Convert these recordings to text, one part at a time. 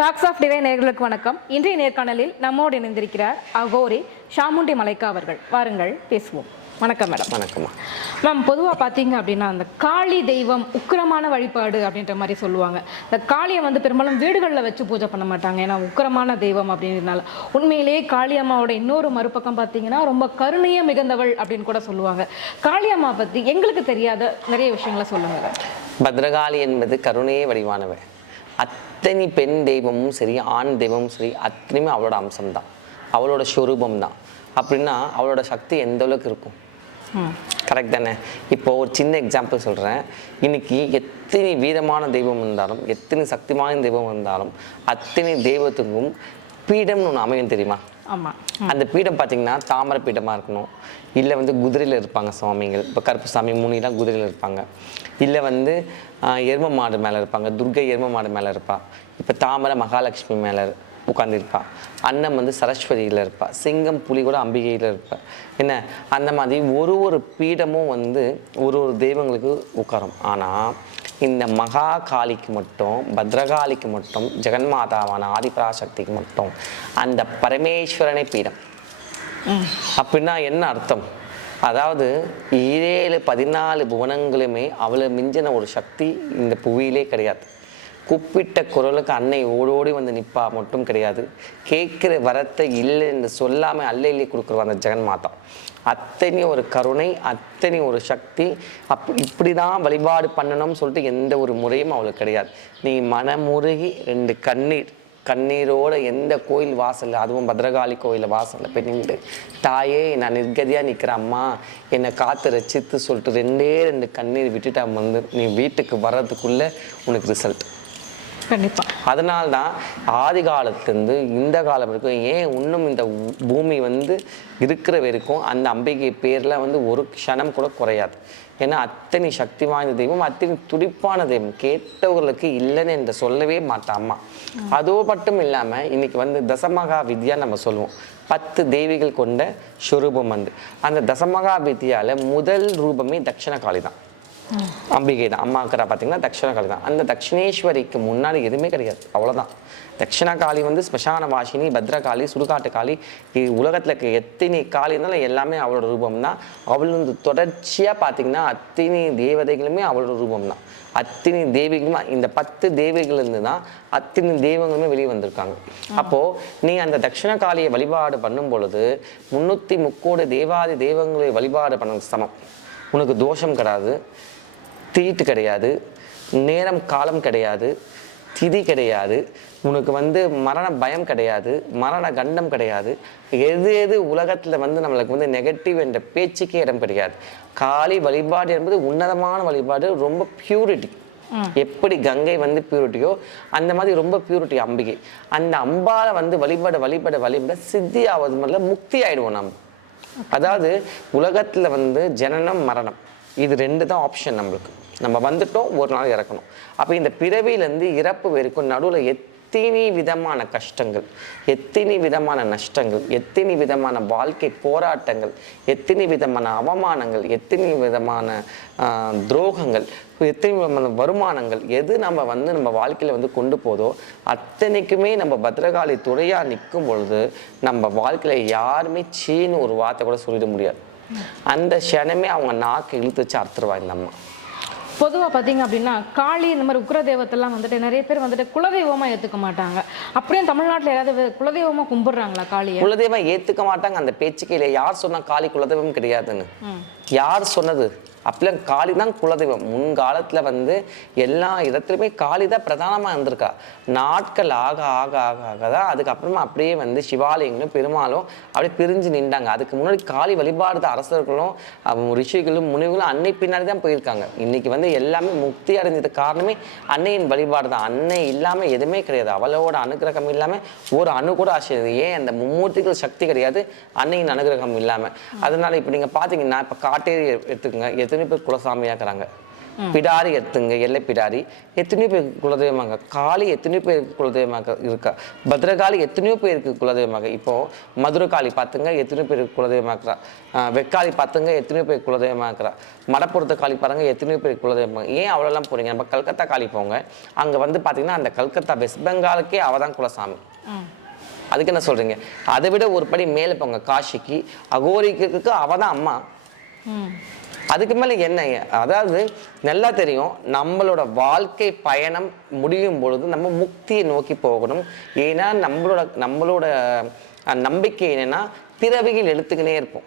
Talks of divine நேயர்களுக்கு வணக்கம். இன்றைய நேர்காணலில் நம்மோடு இணைந்திருக்கிறார் அகோரி ஷாமுண்டி மலைக்கா அவர்கள். வாருங்கள் பேசுவோம். வணக்கம் மேடம். வணக்கம்மா. மேம், பொதுவாக பார்த்தீங்க அப்படின்னா அந்த காளி தெய்வம் உக்கிரமான வழிபாடு அப்படின்ற மாதிரி சொல்லுவாங்க. இந்த காளியை வந்து பெரும்பாலும் வீடுகளில் வச்சு பூஜை பண்ண மாட்டாங்க, ஏன்னா உக்கிரமான தெய்வம் அப்படின்றதுனால. உண்மையிலேயே காளியம்மாவோட இன்னொரு மறுபக்கம் பார்த்தீங்கன்னா ரொம்ப கருணையே மிகுந்தவள் அப்படின்னு கூட சொல்லுவாங்க. காளியம்மா பற்றி எங்களுக்கு தெரியாத நிறைய விஷயங்களை சொல்லுங்க. பத்ரகாளி என்பது கருணையே வடிவானவள். அத்தனை பெண் தெய்வமும் சரி, ஆண் தெய்வமும் சரி, அத்தனையுமே அவளோட அம்சம்தான், அவளோட ஸ்வரூபம் தான். அப்படின்னா அவளோட சக்தி எந்த அளவுக்கு இருக்கும்? கரெக்ட் தானே? இப்போ ஒரு சின்ன எக்ஸாம்பிள் சொல்கிறேன். இன்னைக்கு எத்தனை வீரமான தெய்வம் இருந்தாலும், எத்தனை சக்திமான தெய்வம் இருந்தாலும், அத்தனை தெய்வத்துக்கும் பீடம்னு ஒன்று அமையும், தெரியுமா? ஆமாம். அந்த பீடம் பார்த்தீங்கன்னா தாமரை பீடமாக இருக்கணும், இல்லை வந்து குதிரையில் இருப்பாங்க சுவாமிகள். இப்போ கருப்பு சாமி முனிலாம் குதிரையில் இருப்பாங்க, இல்லை வந்து எரும மாடு மேலே இருப்பாங்க, துர்கை எரும மாடு மேலே இருப்பாள். இப்போ தாமரை மகாலட்சுமி மேலே உட்காந்துருப்பா, அன்னம் வந்து சரஸ்வதியில் இருப்பாள், சிங்கம் புலி கூட அம்பிகையில் இருப்பாள். என்ன, அந்த மாதிரி ஒரு ஒரு பீடமும் வந்து ஒரு ஒரு தெய்வங்களுக்கு உட்காரும். ஆனால் இந்த மகா காளிக்கு மட்டும், பத்ரகாளிக்கு மட்டும், ஜெகன்மாதாவான ஆதிபராசக்திக்கு மட்டும் அந்த பரமேஸ்வரனை பீடம். அப்படின்னா என்ன அர்த்தம்? அதாவது 7-14 புவனங்களுமே அவளை மிஞ்சின ஒரு சக்தி இந்த புவியிலே கிடையாது. கூப்பிட்ட குரலுக்கு அன்னை ஓடோடி வந்து நிற்பா மட்டும் கிடையாது, கேட்குற வரத்தை இல்லை என்று சொல்லாமல் அல்லையிலே கொடுக்குறவா அந்த ஜெகன்மாதா. அத்தனை ஒரு கருணை, அத்தனை ஒரு சக்தி. இப்படி தான் வழிபாடு பண்ணணும்னு சொல்லிட்டு எந்த ஒரு முறையும் அவளுக்கு கிடையாது. நீ மனமுருகி 2 கண்ணீரோட எந்த கோயில் வாசலில், அதுவும் பத்ரகாளி கோயில் வாசலில் போய் நின்று, தாயே நான் நிர்கதியாக நிற்கிறேன் அம்மா, என்னை காத்து ரசித்து சொல்லிட்டு 2 கண்ணீர் விட்டுட்டா வந்து நீ வீட்டுக்கு வர்றதுக்குள்ளே உனக்கு ரிசல்ட் கண்டிப்பாக. அதனால்தான் ஆதி காலத்துலேருந்து இந்த காலம் வரைக்கும், ஏன் இன்னும் இந்த பூமி வந்து இருக்கிற வரைக்கும் அந்த அம்பிகை பேரில் வந்து ஒரு க்ஷணம் கூட குறையாது. ஏன்னா அத்தனை சக்தி வாய்ந்த தெய்வம், அத்தனை துடிப்பான தெய்வம், கேட்டவர்களுக்கு இல்லைன்னு என்று சொல்லவே மாட்டான் அம்மா. அதோ மட்டும் இல்லாமல் இன்னைக்கு வந்து தசமகா வித்யா நம்ம சொல்லுவோம், 10 தெய்விகள் கொண்ட ஸ்வரூபம் வந்து. அந்த தசமகா வித்யாவில் முதல் ரூபமே தட்சிணகாளி தான், அம்பிகை தான். அம்மாக்கரா பார்த்தீங்கன்னா தட்சிணகாளி தான். அந்த தட்சிணேஸ்வரிக்கு முன்னாடி எதுவுமே கிடையாது, அவ்வளோதான். தட்சிணகாளி வந்து ஸ்மசான வாசினி, பத்ரகாளி, சுடுகாட்டு காளி, உலகத்தில் இருக்க எத்தனை காளி இருந்தாலும் எல்லாமே அவளோட ரூபம் தான். அவள் வந்து தொடர்ச்சியாக பார்த்தீங்கன்னா அத்தனை தேவதைகளுமே அவளோட ரூபம் தான். அத்தனை தெய்வங்களும், இந்த 10 தெய்வங்கள்லேருந்து தான் அத்தனை தெய்வங்களுமே வெளியே வந்திருக்காங்க. அப்போது நீ அந்த தட்சிணகாளியை வழிபாடு பண்ணும் பொழுது 330 தேவாதி தெய்வங்களை வழிபாடு பண்ண சமம். உனக்கு தோஷம் கிடையாது, தீட்டு கிடையாது, நேரம் காலம் கிடையாது, திதி கிடையாது, உனக்கு வந்து மரண பயம் கிடையாது, மரண கண்டம் கிடையாது. எது உலகத்தில் வந்து நம்மளுக்கு வந்து நெகட்டிவ் என்ற பேச்சுக்கே இடம் கிடையாது. காளி வழிபாடு என்பது உன்னதமான வழிபாடு, ரொம்ப பியூரிட்டி. எப்படி கங்கை வந்து பியூரிட்டியோ அந்த மாதிரி ரொம்ப பியூரிட்டி அம்பிகை. அந்த அம்பாவை வந்து வழிபட சித்தி ஆவது மாதிரில முக்தி ஆயிடுவோம் நம்ம. அதாவது உலகத்தில் வந்து ஜனனம் மரணம் இது 2 தான் ஆப்ஷன் நம்மளுக்கு. நம்ம வந்துட்டோம், ஒரு நாள் இறக்கணும். அப்போ இந்த பிறவியிலேருந்து இறப்பு வரைக்கும் நடுவில் எத்தனை விதமான கஷ்டங்கள், எத்தனை விதமான நஷ்டங்கள், எத்தனை விதமான வாழ்க்கை போராட்டங்கள், எத்தனை விதமான அவமானங்கள், எத்தனை விதமான துரோகங்கள், எத்தனை விதமான வருமானங்கள், எது நம்ம வந்து நம்ம வாழ்க்கையில் வந்து கொண்டு போதோ அத்தனைக்குமே நம்ம பத்ரகாளி துணையாக நிற்கும் பொழுது நம்ம வாழ்க்கையில் யாருமே சீன்னு ஒரு வார்த்தை கூட சொல்லிட முடியாது. அந்த க்ஷணமே அவங்க நாக்கு இழுத்து வச்சு அறுத்துருவா இந்த அம்மா. பொதுவாக பார்த்தீங்க அப்படின்னா காளி இந்த மாதிரி உக்ர தெய்வத்தெல்லாம் வந்துட்டு நிறைய பேர் வந்துட்டு குலதெய்வமாக ஏற்றுக்க மாட்டாங்க. அப்படியே தமிழ்நாட்டில் யாராவது குலதெய்வமாக கும்பிடுறாங்களா காளியை? குலதெய்வம் ஏற்றுக்க மாட்டாங்க, அந்த பேச்சுக்கு இல்லை. யார் சொன்னா காளி குலதெய்வம் கிடையாதுன்னு? யார் சொன்னது? அப்படிலாம் காளி தான் குலதெய்வம். முன்காலத்தில் வந்து எல்லா இடத்துலையுமே காளி தான் பிரதானமாக இருந்திருக்கா. நாட்கள் ஆக ஆக ஆக ஆக தான் அதுக்கப்புறமா அப்படியே வந்து சிவாலயங்களும் பெருமாளும் அப்படியே பிரிஞ்சு நின்றாங்க. அதுக்கு முன்னாடி காளி வழிபாடு அரசர்களும் ரிஷிகளும் முனிவுகளும் அன்னை பின்னாடி தான் போயிருக்காங்க. இன்னைக்கு வந்து எல்லாமே முக்தி அடைஞ்சது காரணமே அன்னையின் வழிபாடு தான். அன்னை இல்லாமல் எதுவுமே கிடையாது, அவளோட அனுகிரகம் இல்லாமல் ஒரு அணு கூட ஆசையாது. ஏன் அந்த மும்மூர்த்திகள் சக்தி கிடையாது அன்னையின் அனுகிரகம் இல்லாமல். அதனால இப்போ நீங்கள் பார்த்தீங்கன்னா இப்போ காட்டேரி எடுத்துக்கோங்க, எத்தனை பேர் குலசாமியாக இருக்கிறாங்க. பிடாரி எடுத்துங்க, எல்லை பிடாரி எத்தனையோ பேருக்கு குலதெய்வமாக, காளி எத்தனையோ பேருக்கு குலதெய்வமாக இருக்கா, பத்ரகாளி எத்தனையோ பேருக்கு குலதெய்வமாக. இப்போ மதுரை காளி பார்த்துங்க எத்தனையோ பேருக்கு குலதெய்வமாக்குறா, வெக்காளி பார்த்துங்க எத்தனையோ பேருக்கு குலதெய்வமாக்குறா, மடப்புறத்த காளி பாருங்க எத்தனையோ பேருக்கு குலதெய்வமாக. ஏன் அவ்வளோலாம் போறீங்க? நம்ம கல்கத்தா காளி போங்க, அங்கே வந்து பார்த்தீங்கன்னா அந்த கல்கத்தா வெஸ்ட் பெங்காலுக்கே அவள் தான் குலசாமி. அதுக்கு என்ன சொல்றீங்க? அதை விட ஒரு படி மேலே போங்க, காஷிக்கு அகோரிக்கு அவள் தான் அம்மா. அதுக்கு மேலே என்ன? அதாவது நல்லா தெரியும், நம்மளோட வாழ்க்கை பயணம் முடியும் பொழுது நம்ம முக்தியை நோக்கி போகணும். ஏன்னா நம்மளோட நம்பிக்கை என்னன்னா பிறவிகள் எடுத்துக்கினே இருப்போம்.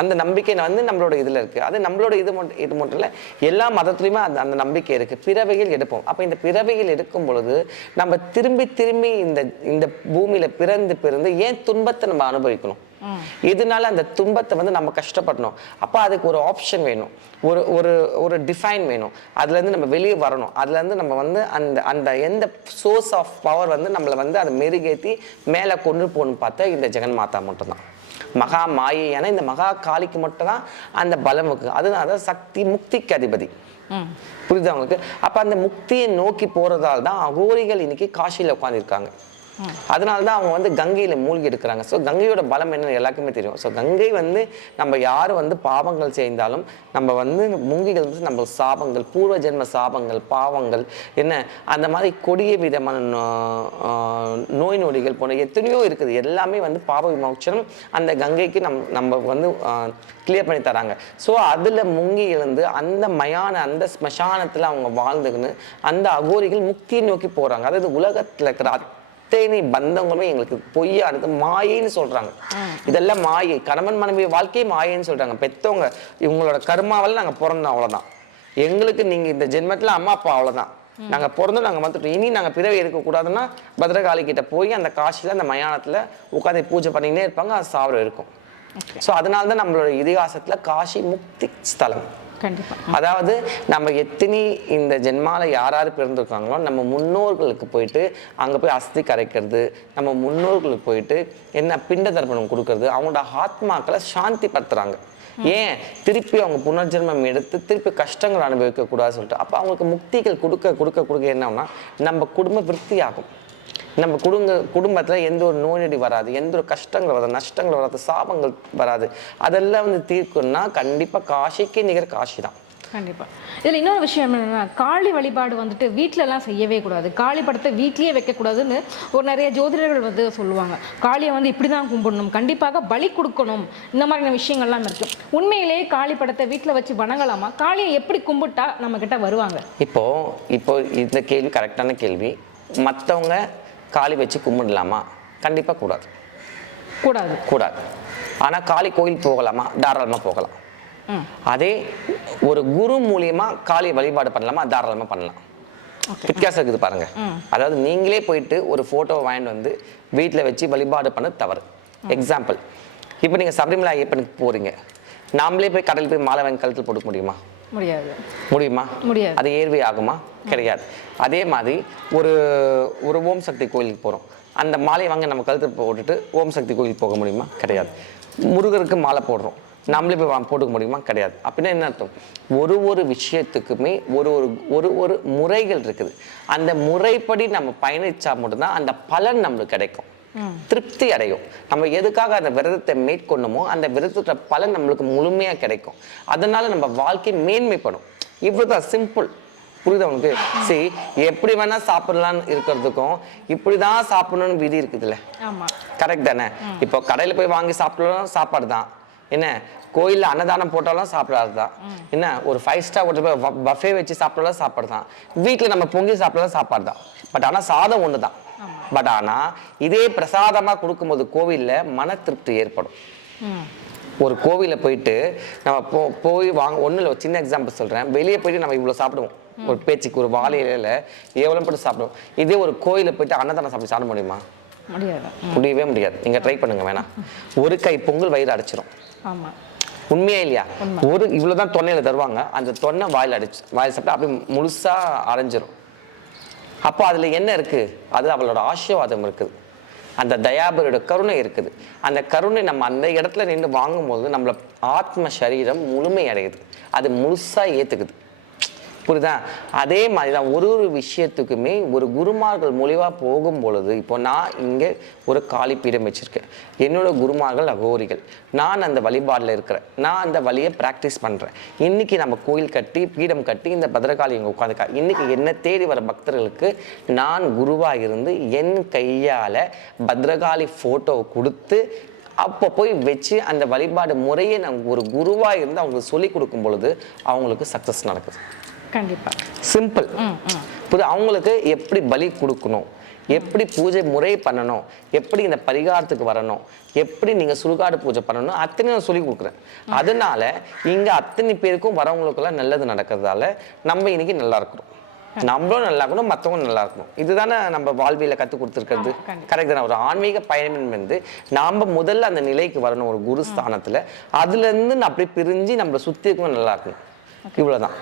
அந்த நம்பிக்கை வந்து நம்மளோட இதில் இருக்குது. அது நம்மளோட இது மட்டும் இல்லை, எல்லா மதத்துலையுமே அந்த நம்பிக்கை இருக்குது. பிறவைகள் எடுப்போம். அப்போ இந்த பிறவைகள் எடுக்கும் பொழுது நம்ம திரும்பி இந்த பூமியில் பிறந்து ஏன் துன்பத்தை நம்ம அனுபவிக்கணும்? இதனால அந்த துன்பத்தை வந்து நம்ம கஷ்டப்படணும். அப்போ அதுக்கு ஒரு ஆப்ஷன் வேணும், ஒரு டிஃபைன் வேணும். அதுலேருந்து நம்ம வெளியே வரணும். அதுலேருந்து நம்ம வந்து அந்த எந்த சோர்ஸ் ஆஃப் பவர் வந்து நம்மளை வந்து அதை மெருகேற்றி மேலே கொண்டு போகணும்னு பார்த்தா இந்த ஜெகன் மாதா மட்டும்தான். மகா மாயையான இந்த மகா காளிக்கு மட்டும் தான் அந்த பலம் இருக்கு. அதாவது சக்தி முக்திக்கு அதிபதி. புரியுது அவங்களுக்கு? அப்ப அந்த முக்தியை நோக்கி போறதால் தான் அகோரிகள் இன்னைக்கு காசியில உட்காந்துருக்காங்க. அதனால தான் அவங்க வந்து கங்கையில மூழ்கி எடுக்கிறாங்க. ஸோ கங்கையோட பலம் என்னன்னு எல்லாருக்குமே தெரியும். ஸோ கங்கை வந்து நம்ம யார் வந்து பாவங்கள் செய்தாலும் நம்ம வந்து மூங்கிகள் வந்து நம்ம சாபங்கள், பூர்வ ஜென்ம சாபங்கள், பாவங்கள் என்ன அந்த மாதிரி கொடிய விதமான நோய் நொடிகள் போன எத்தனையோ இருக்குது. எல்லாமே வந்து பாவ விமோச்சனம் அந்த கங்கைக்கு நம்ம வந்து கிளியர் பண்ணி தராங்க. ஸோ அதில் முங்கி எழுந்து அந்த அந்த ஸ்மசானத்தில் அவங்க வாழ்ந்துக்கின்னு அந்த அகோரிகள் முக்தியை நோக்கி போகிறாங்க. அதாவது உலகத்தில் இருக்கிற அத்தனை பந்தங்களுமே எங்களுக்கு பொய்யானது, மாயைன்னு சொல்றாங்க. இதெல்லாம் மாயை. கணவன் மனைவி வாழ்க்கை மாயைன்னு சொல்றாங்க. பெத்தவங்க இவங்களோட கர்மாவில் நாங்கள் பிறந்தோம், அவ்வளோதான். எங்களுக்கு நீங்க இந்த ஜென்மத்தில் அம்மா அப்பா அவ்வளோதான். நாங்கள் பிறந்தோம், நாங்கள் வந்துட்டோம். இனி நாங்கள் பிறவி இருக்கக்கூடாதுன்னா பத்ரகாளி கிட்ட போய் அந்த காசியில் அந்த மயானத்தில் உட்காந்து பூஜை பண்ணிக்கிட்டே இருப்பாங்க. அது சாவரம் இருக்கும். ஸோ அதனால தான் நம்மளோட இதிகாசத்தில் காசி முக்தி ஸ்தலம். அதாவது நம்ம எத்தனை இந்த ஜென்மால யார் பிறந்திருக்காங்களோ நம்ம முன்னோர்களுக்கு போயிட்டு அங்கே போய் அஸ்தி கரைக்கிறது, நம்ம முன்னோர்களுக்கு போயிட்டு என்ன பிண்ட தர்ப்பணம் கொடுக்கறது, அவங்களோட ஆத்மாக்களை சாந்தி படுத்துறாங்க. ஏன் திருப்பி அவங்க புனர்ஜென்மம் எடுத்து திருப்பி கஷ்டங்கள் அனுபவிக்க கூடாதுன்னு சொல்லிட்டு. அப்போ அவங்களுக்கு முக்திகள் கொடுக்க என்னன்னா நம்ம குடும்ப விருத்தியாகும். நம்ம குடும்பத்தில் எந்த ஒரு நோய் நொடி வராது, எந்த ஒரு கஷ்டங்கள் வராது, நஷ்டங்கள் வராது, சாபங்கள் வராது. அதெல்லாம் வந்து தீர்க்கணும்னா கண்டிப்பாக காசிக்கு நிகர் காசி தான். கண்டிப்பாக. இதில் இன்னொரு விஷயம் என்னென்னா, காளி வழிபாடு வந்துட்டு வீட்டிலலாம் செய்யவே கூடாது, காளி படத்தை வீட்லேயே வைக்கக்கூடாதுன்னு ஒரு நிறைய ஜோதிடர்கள் வந்து சொல்லுவாங்க. காளியை வந்து இப்படி தான் கும்பிடணும், கண்டிப்பாக பலி கொடுக்கணும், இந்த மாதிரியான விஷயங்கள்லாம் இருக்குது. உண்மையிலேயே காளி படத்தை வீட்டில் வச்சு வணங்கலாமா? காளியை எப்படி கும்பிட்டா நம்மக்கிட்ட வருவாங்க? இப்போ இந்த கேள்வி கரெக்டான கேள்வி. மற்றவங்க காளி வச்சு கும்பிடலாமா? கண்டிப்பாக கூடாது. ஆனால் காளி கோயில் போகலாமா? தாராளமாக போகலாம். அதே ஒரு குரு மூலியமா காளி வழிபாடு பண்ணலாமா? தாராளமாக பண்ணலாம். வித்தியாசம் இருக்குது பாருங்க. அதாவது நீங்களே போயிட்டு ஒரு போட்டோவை வாங்கிட்டு வந்து வீட்டில் வச்சு வழிபாடு பண்ண தவறு. எக்ஸாம்பிள், இப்போ நீங்கள் சபரிமலை ஐயப்பனுக்கு போறீங்க, நாமளே போய் கடலில் போய் மாலை வாங்கி கழுத்தில் போட்டுக்க முடியுமா? முடியுமா? அது ஏர்வே ஆகுமா? கிடையாது. அதே மாதிரி ஒரு ஓம் சக்தி கோயிலுக்கு போகிறோம், அந்த மாலையை வாங்க நம்ம கழுத்து போட்டுட்டு ஓம் சக்தி கோயிலுக்கு போக முடியுமா? கிடையாது. முருகருக்கு மாலை போடுறோம், நம்மளே போய் போட்டுக்க முடியுமா? கிடையாது. அப்படின்னா என்ன அர்த்தம்? ஒரு விஷயத்துக்குமே ஒரு முறைகள் இருக்குது. அந்த முறைப்படி நம்ம பயணிச்சா மட்டும்தான் அந்த பலன் நம்மளுக்கு கிடைக்கும், திருப்தி அடையும். நம்ம எதுக்காக அந்த விரதத்தை மேற்கொண்டோமோ அந்த விரதத்தோட பலன் நம்மளுக்கு முழுமையா கிடைக்கும். அதனால நம்ம வாழ்க்கை மேன்மைப்படும். இவ்வளவுதான், சிம்பிள். புரியுது அவனுக்கு? சரி, எப்படி வேணா சாப்பிடலான்னு இருக்கிறதுக்கும் இப்படிதான் சாப்பிடணும்னு விதி இருக்குதுல்ல, கரெக்ட் தானே? இப்போ கடையில போய் வாங்கி சாப்பிடலாம் சாப்பாடு தான், என்ன கோயிலில் அன்னதானம் போட்டாலும் சாப்பிடாது தான், என்ன ஒரு 5 ஸ்டார் ஹோட்டல் போய் பஃபே வச்சு சாப்பிடலாம் சாப்பாடு தான், வீட்டில் நம்ம பொங்கி சாப்பிடலாம் சாப்பாடு தான். பட் ஆனால் சாதம் ஒன்று தான். பட் ஆனால் இதே பிரசாதமாக கொடுக்கும்போது கோவிலில் மன திருப்தி ஏற்படும். ஒரு கோவிலில் போயிட்டு நம்ம போய் வாங்க ஒன்றும் இல்லை, ஒரு சின்ன எக்ஸாம்பிள் சொல்கிறேன். வெளியே போயிட்டு நம்ம இவ்வளோ சாப்பிடுவோம், ஒரு பேச்சுக்கு ஒரு வாழையில எவ்வளோ போட்டு சாப்பிடுவோம். இதே ஒரு கோயிலில் போயிட்டு அன்னதானம் சாப்பிட முடியுமா? முடியவே முடியாது. நீங்கள் ட்ரை பண்ணுங்க வேணா. ஒரு கை பொங்கல் வயிறு அடைச்சிரும். உண்மையா இல்லையா? இவ்வளோதான் தொன்னையில் தருவாங்க, அந்த தொன்னை வாயில் சாப்பிட்டா அப்படி முழுசாக அரைஞ்சிரும். அப்போ அதில் என்ன இருக்குது? அது அவளோட ஆசீர்வாதம் இருக்குது, அந்த தயாபரோட கருணை இருக்குது. அந்த கருணை நம்ம அந்த இடத்துல நின்று வாங்கும்போது நம்மள ஆத்ம சரீரம் முழுமை அடையுது, அது முழுசாக ஏற்றுக்குது. புரியுதா? அதே மாதிரி தான் ஒரு ஒரு விஷயத்துக்குமே ஒரு குருமார்கள் மூலியமாக போகும் பொழுது, இப்போ நான் இங்கே ஒரு காளி பீடம் வச்சுருக்கேன், என்னோட குருமார்கள் அகோரிகள், நான் அந்த வழிபாடில் இருக்கிறேன், நான் அந்த வழியை ப்ராக்டிஸ் பண்ணுறேன். இன்றைக்கி நம்ம கோயில் கட்டி பீடம் கட்டி இந்த பத்ரகாளி இங்கே உட்காந்துக்கா, இன்றைக்கி என்னை தேடி வர பக்தர்களுக்கு நான் குருவாக இருந்து என் கையால் பத்ரகாளி ஃபோட்டோ கொடுத்து அப்போ போய் வச்சு அந்த வழிபாடு முறையை நான் ஒரு குருவாக இருந்து அவங்களுக்கு சொல்லி கொடுக்கும் பொழுது அவங்களுக்கு சக்ஸஸ் நடக்குது. கண்டிப்பா சிம்பிள். புது அவங்களுக்கு எப்படி பலி கொடுக்கணும், எப்படி பூஜை முறை பண்ணணும், எப்படி இந்த பரிகாரத்துக்கு வரணும், எப்படி நீங்கள் சுடுகாடு பூஜை பண்ணணும், அத்தனை நான் சொல்லி கொடுக்குறேன். அதனால இங்கே அத்தனை பேருக்கும் வரவங்களுக்கெல்லாம் நல்லது நடக்கிறதால நம்ம இன்னைக்கு நல்லா இருக்கிறோம். நம்மளும் நல்லா இருக்கணும், மற்றவங்க நல்லா இருக்கணும். இதுதானே நம்ம வாழ்வியல கற்றுக் கொடுத்துருக்கிறது. கரெக்ட் தானே? ஒரு ஆன்மீக பயணம் வந்து நாம் முதல்ல அந்த நிலைக்கு வரணும் ஒரு குரு ஸ்தானத்தில். அதுலேருந்து நான் அப்படியே பிரிஞ்சு நம்மளை சுற்றி இருக்கணும், நல்லா இருக்கணும். இவ்வளோதான்.